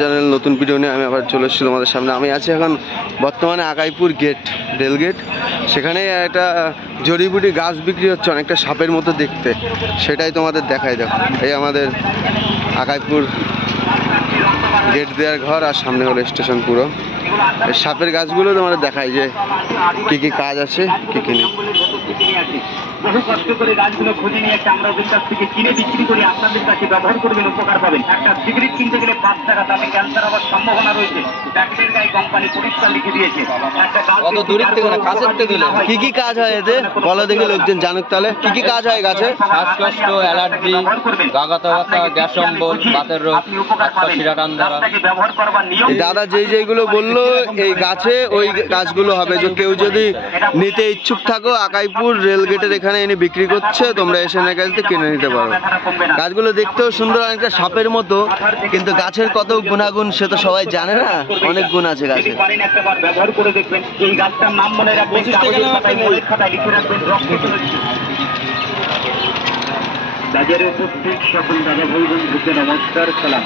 Channel নতুন video নিয়ে আমি আবার চলে এসেছি তোমাদের সামনে। আমি আছি এখন বর্তমানে আকাইপুর গেট, রেল গেট। সেখানে একটা জড়িবুটি গাছ বিক্রি হচ্ছে, অনেকটা সাপের মতো দেখতে, সেটাই তোমাদের দেখাই। দেখো, এই আমাদের আকাইপুর গেট দেওয়ার ঘর, আর সামনে হলো স্টেশন। পুরো এই সাপের গাছগুলো তোমাদের দেখাই যে কি কি কাজ আছে, কি কি নেই। বহু কষ্ট করে গাছগুলো খুঁজে নিয়ে একটা আমরা ওদের কাছ থেকে কিনে বিক্রি করে আপনাদের কাছে ব্যবহার করবেন, উপকার পাবেন। একটা সিগারেট কিনতে গেলে 5 টাকা, তাতে ক্যান্সার হওয়ার সম্ভাবনা রয়েছে। প্যাকেটের গায়ে কোম্পানি পরিষ্কার লিখে দিয়েছে। কি কি কাজ হয় এতে বলো দেখে, লোকজন জানুক। তাহলে কি কি কাজ হয় গাছে? শ্বাসকষ্ট, অ্যালার্জি, গাগাতা ব্যথা, গ্যাস অম্বল, বাতের রোগ, শিরা টান ধরা। দাদা যেইগুলো বললো, এই গাছে ওই গাছগুলো হবে। যে কেউ যদি নিতে ইচ্ছুক থাকো, আকাইপুর রেল গেটের এখানে এনে বিক্রি করছে, তোমরা এসে এর কাছ থেকে কিনে নিতে পারো। গাছগুলো দেখতেও সুন্দর, অনেকটা সাপের মতো, কিন্তু গাছের কত গুণাগুণ সে তো সবাই জানে না। অনেক গুণ আছে গাছে। ব্যবহার করে দেখবেন, এই গাছটার নাম মনে রাখবেন, খাতায় লিখে রাখবেন। বাজারে উপস্থিত সকল দাদা ভাই বন্ধুকে নমস্কার, সালাম।